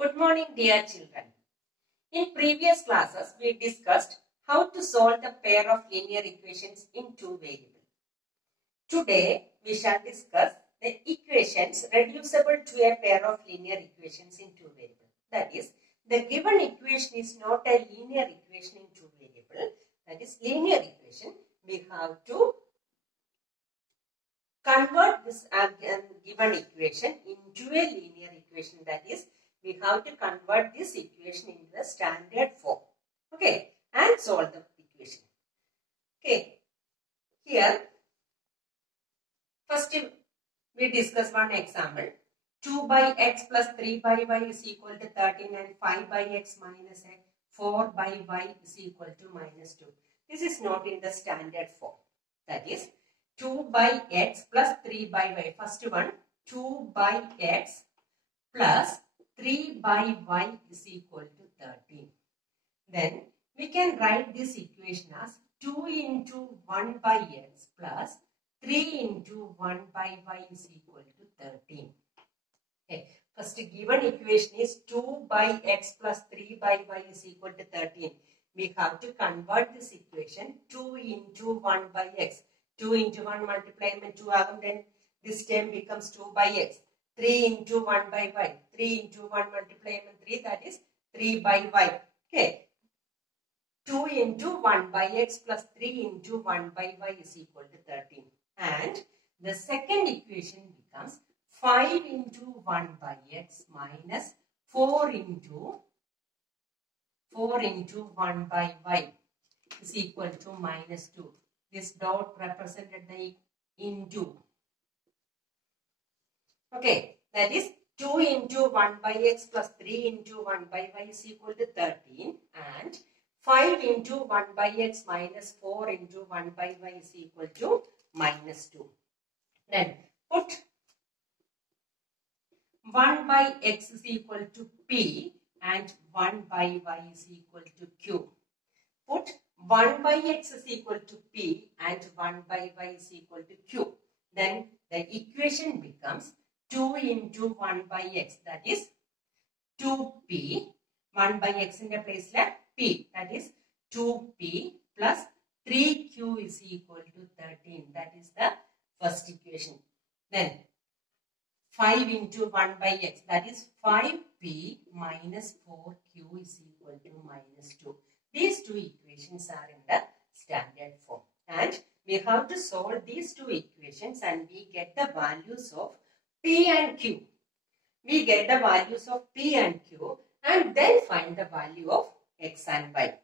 Good morning, dear children. In previous classes, we discussed how to solve the pair of linear equations in two variables. Today, we shall discuss the equations reducible to a pair of linear equations in two variables. That is, the given equation is not a linear equation in two variables. That is, linear equation. We have to convert this given equation into a linear equation. That is, we have to convert this equation into the standard form. Okay, and solve the equation. Okay, here first we discuss one example. 2 by x plus 3 by y is equal to 13 and 5 by x minus 4 by y is equal to minus 2. This is not in the standard form. That is 2 by x plus 3 by y. First one, 2 by x plus 3 by y is equal to 13. Then we can write this equation as 2 into 1 by x plus 3 into 1 by y is equal to 13. Okay. First given equation is 2 by x plus 3 by y is equal to 13. We have to convert this equation 2 into 1 by x. 2 into 1 multiplied 2 then this term becomes 2 by x. 3 into 1 by y. 3 into 1 multiplied 3, that is 3 by y. Okay. 2 into 1 by x plus 3 into 1 by y is equal to 13. And the second equation becomes 5 into 1 by x minus 4 into 1 by y is equal to minus 2. This dot represented the into. Okay, that is 2 into 1 by x plus 3 into 1 by y is equal to 13 and 5 into 1 by x minus 4 into 1 by y is equal to minus 2. Then put 1 by x is equal to p and 1 by y is equal to q. Put 1 by x is equal to p and 1 by y is equal to q. Then the equation becomes 2 into 1 by x, that is 2p, 1 by x in the place of p, that is 2p plus 3q is equal to 13. That is the first equation. Then 5 into 1 by x, that is 5p minus 4q is equal to minus 2. These two equations are in the standard form. And we have to solve these two equations and we get the values of p and q. We get the values of p and q and then find the value of x and y.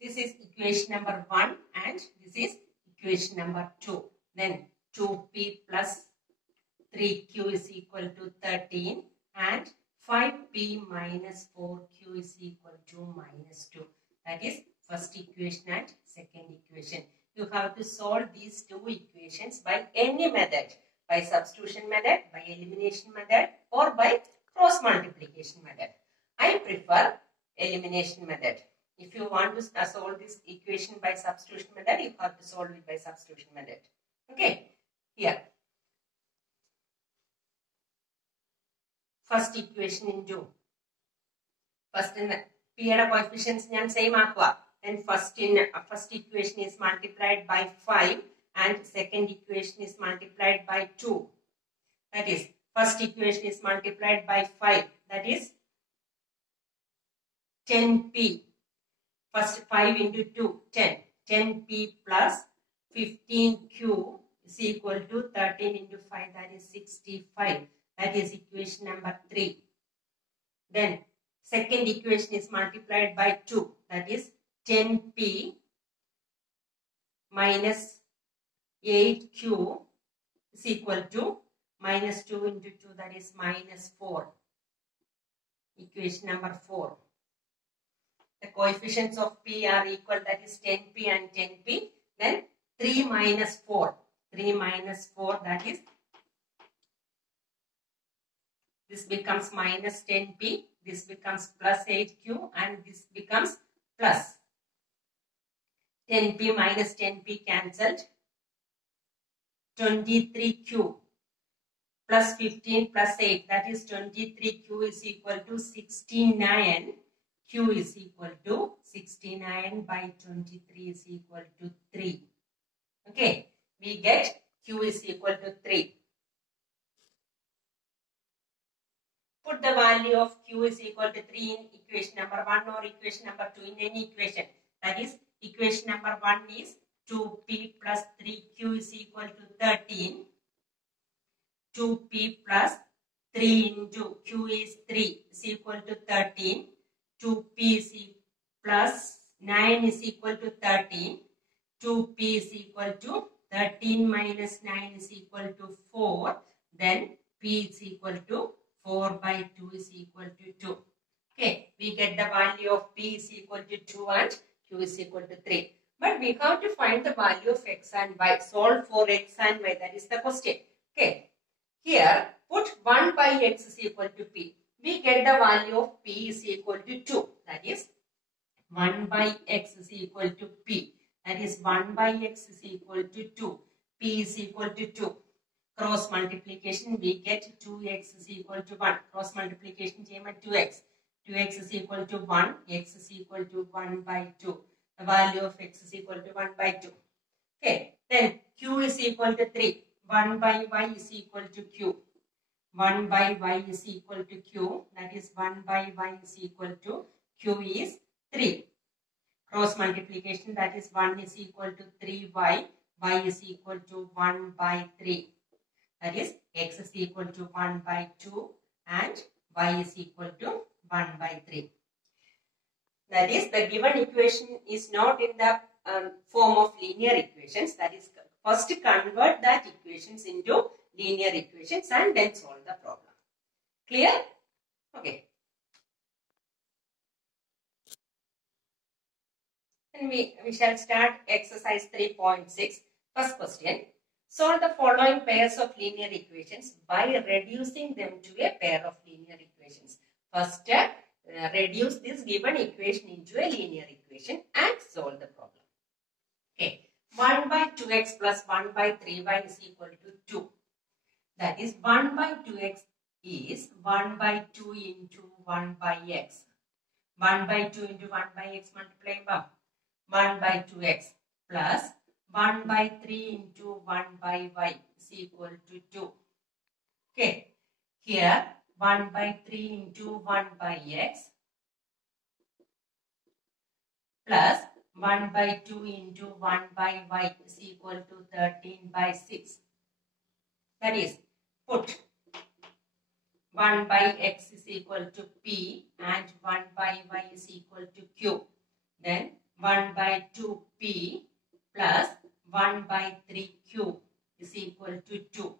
This is equation number 1 and this is equation number 2. Then 2p plus 3q is equal to 13 and 5p minus 4q is equal to minus 2. That is first equation and second equation. You have to solve these two equations by any method. By substitution method, by elimination method or by cross multiplication method. I prefer elimination method. If you want to solve this equation by substitution method, you have to solve it by substitution method. Okay. Here. First equation into. First in the p coefficients same aqua. Then first equation is multiplied by 5 and second equation is multiplied by 2. That is, first equation is multiplied by 5. That is 10p. First 5 into 2, 10. 10p plus 15q is equal to 13 into 5, that is 65. That is equation number 3. Then second equation is multiplied by 2. That is 10p minus 8q is equal to minus 2 into 2, that is minus 4. Equation number 4. The coefficients of p are equal, that is 10p and 10p. Then 3 minus 4. 3 minus 4, that is, this becomes minus 10p. This becomes plus 8q and this becomes plus. 10p minus 10p cancelled. 23q plus 15 plus 8, that is 23. Q is equal to 69. Q is equal to 69 by 23 is equal to 3. Okay, we get Q is equal to 3. Put the value of Q is equal to 3 in equation number 1 or equation number 2 in any equation. That is, equation number 1 is 2p plus 3q is equal to 13. 2p plus 3 into q is 3 is equal to 13. 2p is plus 9 is equal to 13. 2p is equal to 13 minus 9 is equal to 4. Then p is equal to 4 by 2 is equal to 2. Okay, we get the value of p is equal to 2 and q is equal to 3. But we have to find the value of x and y. Solve for x and y. That is the question. Okay. Here, put 1 by x is equal to p. We get the value of p is equal to 2. That is, 1 by x is equal to p. That is, 1 by x is equal to 2. P is equal to 2. Cross multiplication, we get 2x is equal to 1. Cross multiplication, 2x. 2x is equal to 1. X is equal to 1 by 2. The value of x is equal to 1 by 2. Okay. Then, q is equal to 3. 1 by y is equal to q. 1 by y is equal to q. That is, 1 by y is equal to q is 3. Cross multiplication, that is 1 is equal to 3y. Y is equal to 1 by 3. That is, x is equal to 1 by 2 and y is equal to 1 by 3. That is, the given equation is not in the form of linear equations. That is, first convert that equations into linear equations and then solve the problem. Clear? Okay. Then we shall start exercise 3.6. First question. Solve the following pairs of linear equations by reducing them to a pair of linear equations. First, reduce this given equation into a linear equation and solve the problem. Okay. 1 by 2x plus 1 by 3y is equal to 2. That is, 1 by 2x is 1 by 2 into 1 by x. 1 by 2 into 1 by x multiplying by 1 by 2x plus 1 by 3 into 1 by y is equal to 2. Okay. Here, 1 by 3 into 1 by x plus 1 by 2 into 1 by y is equal to 13 by 6. That is, put 1 by x is equal to p and 1 by y is equal to q. Then 1 by 2p plus 1 by 3q is equal to 2.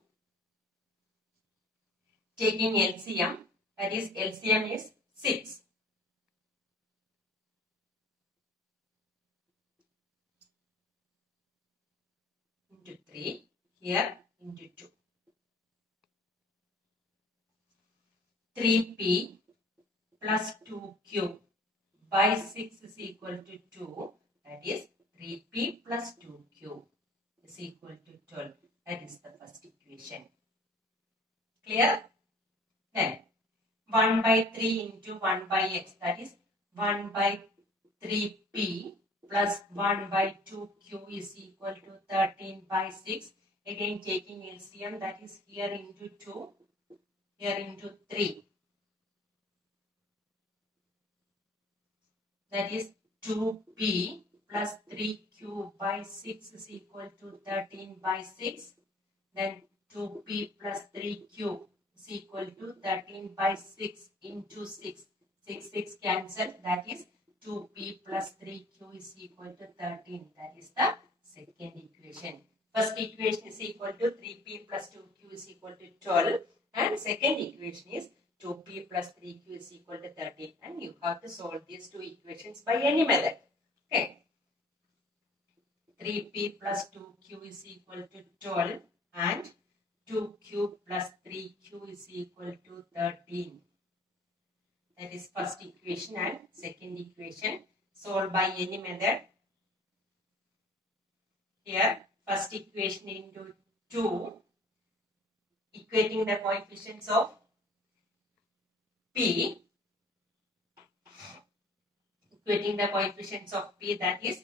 Taking LCM, that is, LCM is 6. Into 3, here into 2. 3p plus 2q by 6 is equal to 2. That is, 3p plus 2q is equal to 12. That is the first equation. Clear? Then, 1 by 3 into 1 by x. That is, 1 by 3p plus 1 by 2q is equal to 13 by 6. Again, taking LCM, that is here into 2, here into 3. That is, 2p plus 3q by 6 is equal to 13 by 6. Then 2p plus 3q is equal to 13 by 6 into 6. 6 cancel. That is, 2p plus 3q is equal to 13. That is the second equation. First equation is equal to 3p plus 2q is equal to 12. And second equation is 2p plus 3q is equal to 13. And you have to solve these two equations by any method. Okay. 3p plus 2q is equal to 12 and 2q plus 3q is equal to 13. That is first equation and second equation. Solve by any method. Here, first equation into 2 equating the coefficients of P, that is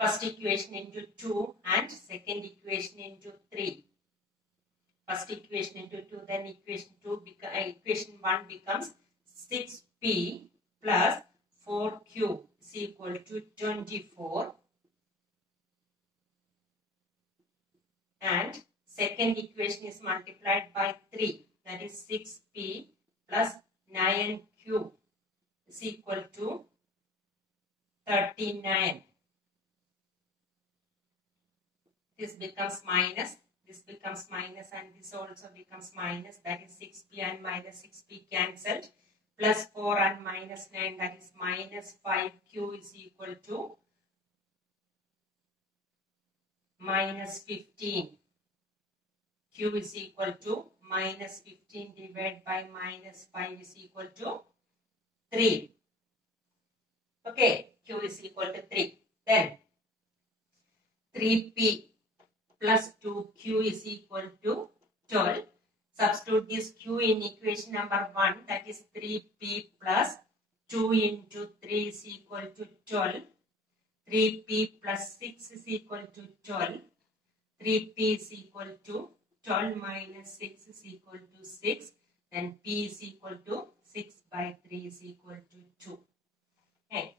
first equation into 2 and second equation into 3. First equation into 2, then equation 1 becomes 6P plus 4Q is equal to 24. And second equation is multiplied by 3, that is 6P plus 9Q is equal to 39. This becomes minus, and this also becomes minus, that is 6P and minus 6P cancelled, plus 4 and minus 9, that is minus 5Q is equal to minus 15. Q is equal to minus 15 divided by minus 5 is equal to 3. Okay, Q is equal to 3. Then 3P plus 2Q is equal to 12. Substitute this Q in equation number 1, that is 3P plus 2 into 3 is equal to 12. 3P plus 6 is equal to 12. 3P is equal to 12 minus 6 is equal to 6. Then P is equal to 6 by 3 is equal to 2. Okay.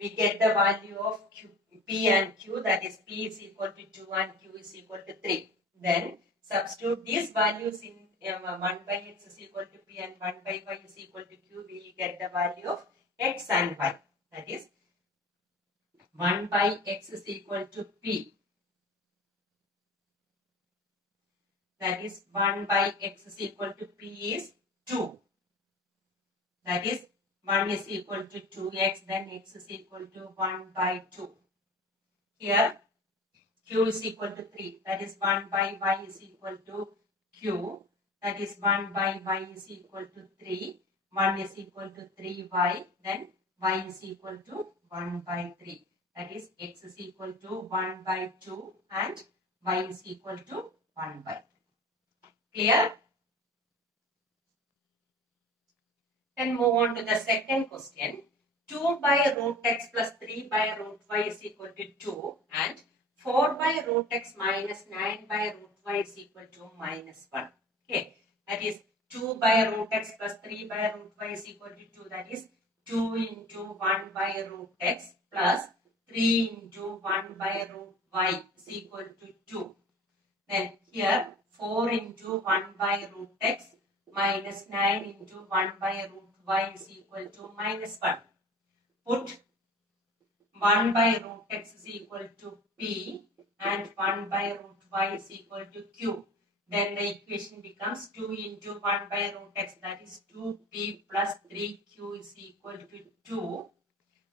We get the value of Q, P and Q, that is P is equal to 2 and Q is equal to 3. Then substitute these values in 1 by x is equal to P and 1 by y is equal to Q. We get the value of x and y. That is 1 by x is equal to P. That is 1 by x is equal to P is 2. That is 1 is equal to 2x, then x is equal to 1 by 2. Here Q is equal to 3. That is 1 by y is equal to Q. That is 1 by y is equal to 3. 1 is equal to 3y. Then y is equal to 1 by 3. That is x is equal to 1 by 2 and y is equal to 1 by 3. Clear? Then move on to the second question. 2 by root x plus 3 by root y is equal to 2 and 4 by root x minus 9 by root y is equal to minus 1. Okay, that is 2 by root x plus 3 by root y is equal to 2. That is 2 into 1 by root x plus 3 into 1 by root y is equal to 2. Then here 4 into 1 by root x minus 9 into 1 by root y is equal to minus 1. Put 1 by root x is equal to P and 1 by root y is equal to Q. Then the equation becomes 2 into 1 by root x, that is 2P plus 3Q is equal to 2.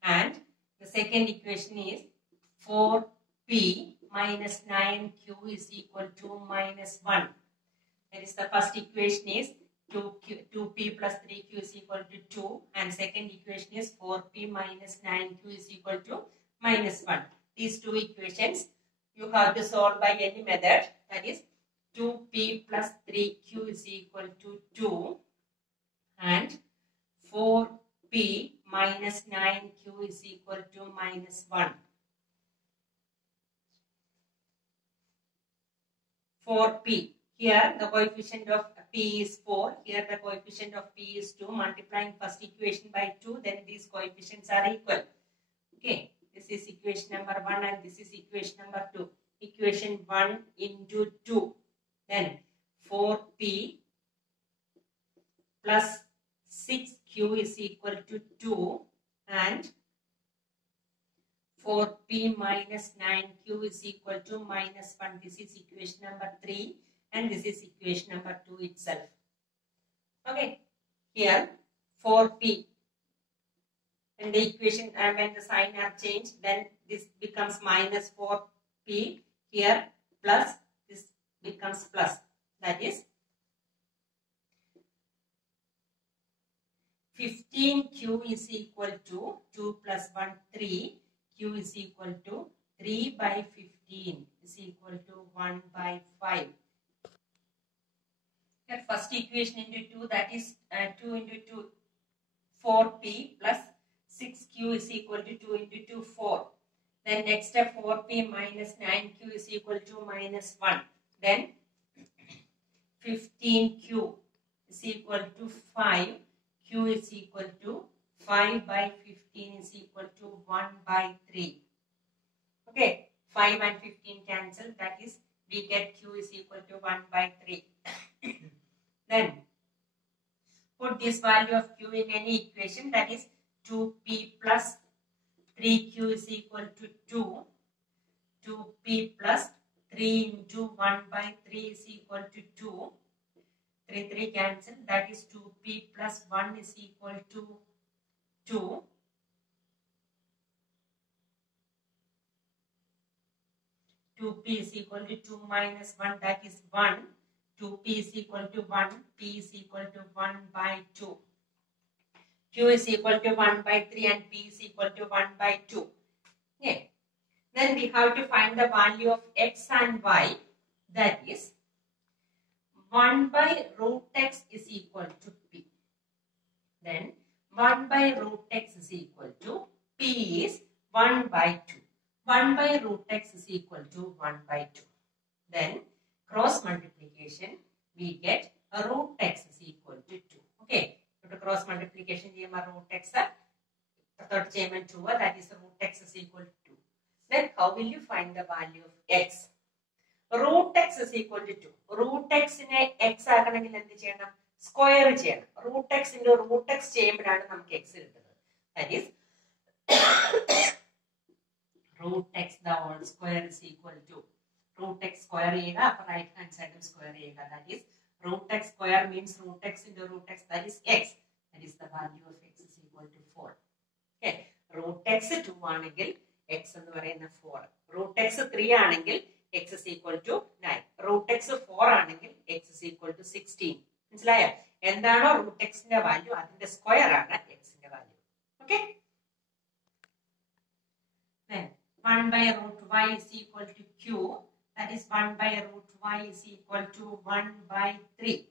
And the second equation is 4P minus 9Q is equal to minus 1. That is the first equation is 2P plus 3Q is equal to 2 and second equation is 4P minus 9Q is equal to minus 1. These two equations you have to solve by any method, that is 2P plus 3Q is equal to 2 and 4P minus 9Q is equal to minus 1. 4P. Here the coefficient of P is 4. Here the coefficient of P is 2. Multiplying first equation by 2, then these coefficients are equal. Okay. This is equation number 1 and this is equation number 2. Equation 1 into 2. Then 4P plus 6Q is equal to 2 and 4P minus 9Q is equal to minus 1. This is equation number 3 and this is equation number 2 itself. Okay. Here 4P. When the equation and when the sign are changed, then this becomes minus 4P. Here plus, this becomes plus. That is 15Q is equal to 2 plus 1, 3. Q is equal to 3 by 15 is equal to 1 by 5. Here first equation into 2, that is 2 into 2, 4p plus 6q is equal to 2 into 2, 4. Then next step 4p minus 9q is equal to minus 1. Then 15q is equal to 5. Q is equal to 5 by 15 is equal to 1 by 3. Okay, 5 and 15 cancel. That is, we get Q is equal to 1 by 3. Then put this value of Q in any equation, that is 2p plus 3q is equal to 2. 2p plus 3 into 1 by 3 is equal to 2. 3 cancel. That is 2p plus 1 is equal to 2. 2p is equal to 2 minus 1, that is 1. 2p is equal to 1. P is equal to 1 by 2. Q is equal to 1 by 3 and P is equal to 1 by 2. Okay. Then we have to find the value of x and y. That is 1 by root x is equal to P. Then 1 by root x is equal to P is 1 by 2. 1 by root x is equal to 1 by 2. Then cross multiplication, we get a root x is equal to 2. Okay. To cross multiplication, root x, third chairman 2, that is root x is equal to 2. Then how will you find the value of x? Root x is equal to 2. Root x in x square chain. Root x into root x chain x. That is root x the whole square is equal to root x square right hand side of square that is root x square means root x into root x, that is x. That is the value of x is equal to 4. Okay. Root x 2 anengil x ennu parayunna 4. Root x 3 anengil x is equal to 9. Root x 4 anengil x is equal to 16. മനസ്സിലായോ? എന്താണോ root x ന്റെ value അതിന്റെ square ആണ് x ന്റെ value. Okay? Then 1 by root y is equal to q. That is 1 by root y is equal to 1 by 3.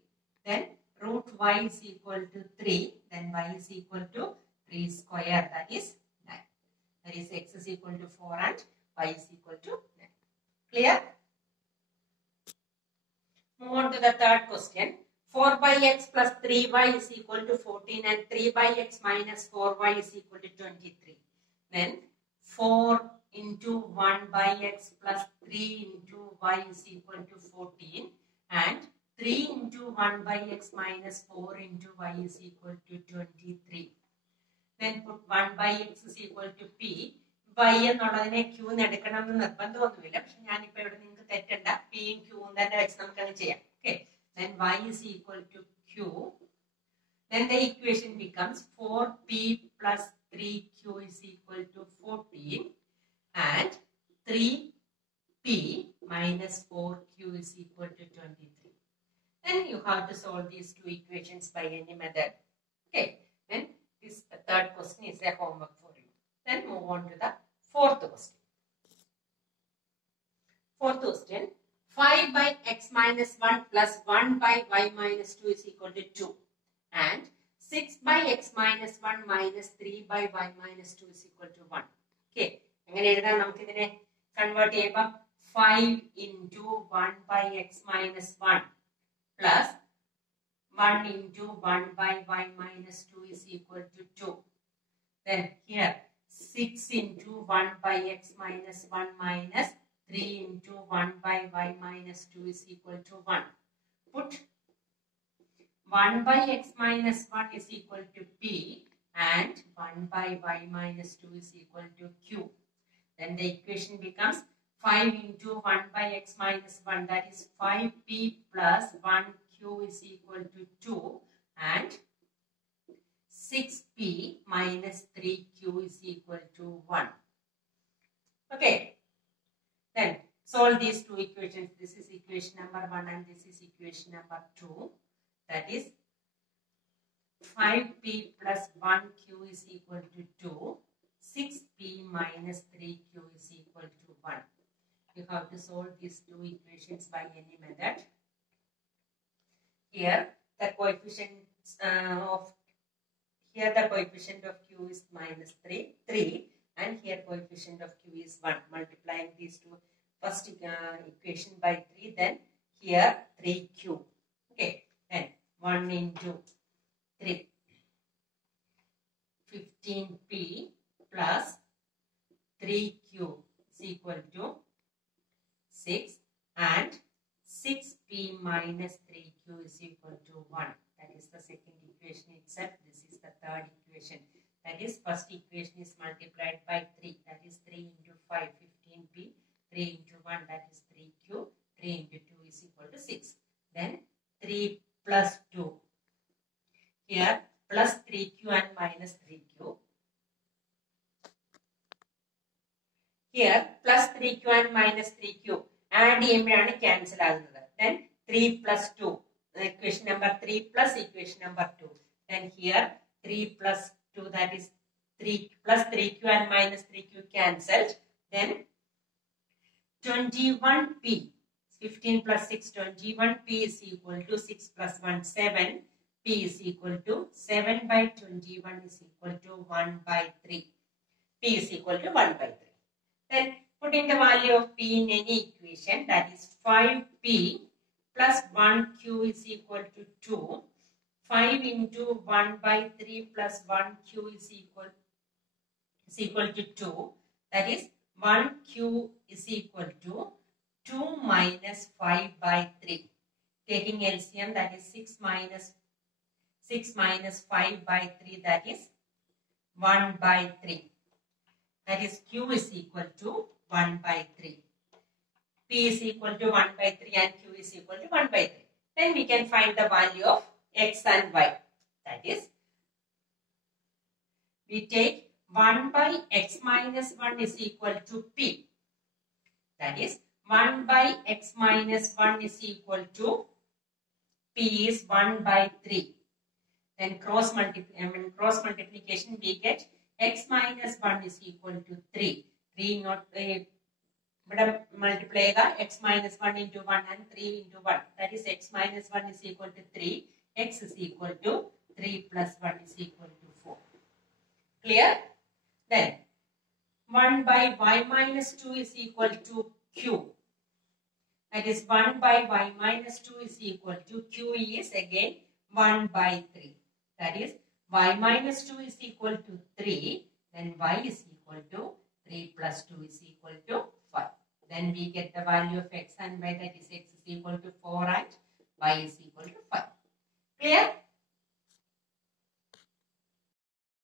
Then root y is equal to 3. Then y is equal to 3 square. That is 9. That is x is equal to 4 and y is equal to 9. Clear? Move on to the third question. 4 by x plus 3y is equal to 14 and 3 by x minus 4y is equal to 23. Then 4 into 1 by x plus 3 into y is equal to 14 and 3 into 1 by x minus 4 into y is equal to 23. Then put 1 by x is equal to p. Y എന്നുള്ളതിനെ q എന്ന് എടുക്കണമെന്ന് നിർബന്ധമൊന്നുമില്ല. പക്ഷെ ഞാനിപ്പോൾ ഇവിടെ നിങ്ങൾക്ക് തെറ്റണ്ട. p യും q യും തന്നെ വെച്ച് നമുക്കങ്ങ് ചെയ്യാം. Okay. Then y is equal to q. Then the equation becomes 4p plus 3q is equal to 14 and 3p minus 4q is equal to 23. Then you have to solve these two equations by any method. Okay. Then this third question is a homework for you. Then move on to the fourth question. Fourth question. 5 by x minus 1 plus 1 by y minus 2 is equal to 2. And 6 by x minus 1 minus 3 by y minus 2 is equal to 1. Okay. എങ്ങനെ എഴുതാം നമുക്ക് ഇതിനെ convert ചെയ്യുമ്പോൾ 5 into 1 by x minus 1 plus 1 into 1 by y minus 2 is equal to 2. Then here 6 into 1 by x minus 1 minus 3 into 1 by y minus 2 is equal to 1. Put 1 by x minus 1 is equal to p and 1 by y minus 2 is equal to q. Then the equation becomes 5 into 1 by x minus 1, that is 5p plus 1q is equal to 2 and 6p minus 3q is equal to 1. Okay. Then solve these two equations. This is equation number 1 and this is equation number 2. That is 5p plus 1q is equal to 2. 6p minus 3q is equal to 1. You have to solve these two equations by any method. here the coefficients of here the coefficient of q is minus 3, and here coefficient of q is 1. Multiplying these two, first equation by 3, then here 3q. Okay, then 1 into 3, 15p plus 3q is equal to 6, and 6p minus 3q is equal to 1. That is the second equation itself. This is the third equation. That is, first equation is multiplied by 3. That is 3 into 5, 15p. 3 into 1, that is 3q. 3 into 2 is equal to 6. Then 3 plus 2. Here plus 3q and minus 3q. Here plus 3q and minus 3q. Add ചെയ്യുമ്പോഴാണ് cancel ആകുന്നത്. Then 3 plus 2. Equation number 3 plus equation number 2. Then here 3 plus 2, that is 3 plus 3q and minus 3q cancelled. Then 21p. 15 plus 6, 21p is equal to 6 plus 1, 7. P is equal to 7 by 21 is equal to 1 by 3. P is equal to 1 by 3. Then put in the value of P in any equation, that is 5P plus 1Q is equal to 2. 5 into 1 by 3 plus 1Q is equal to 2. That is 1Q is equal to 2 minus 5 by 3. Taking LCM, that is 6 minus 5 by 3, that is 1 by 3. That is Q is equal to 1 by 3. P is equal to 1 by 3 and Q is equal to 1 by 3. Then we can find the value of X and Y. That is, we take 1 by X minus 1 is equal to P. That is, 1 by X minus 1 is equal to P is 1 by 3. Then cross multiplication, we get X minus 1 is equal to 3. 3 not multiply X minus 1 into 1 and 3 into 1. That is, X minus 1 is equal to 3. X is equal to 3 plus 1 is equal to 4. Clear? Then 1 by Y minus 2 is equal to Q. That is, 1 by Y minus 2 is equal to Q is again 1 by 3. That is, Y minus 2 is equal to 3. Then Y is equal to 3 plus 2 is equal to 5. Then we get the value of X and Y, that is X is equal to 4 and Y is equal to 5. Clear?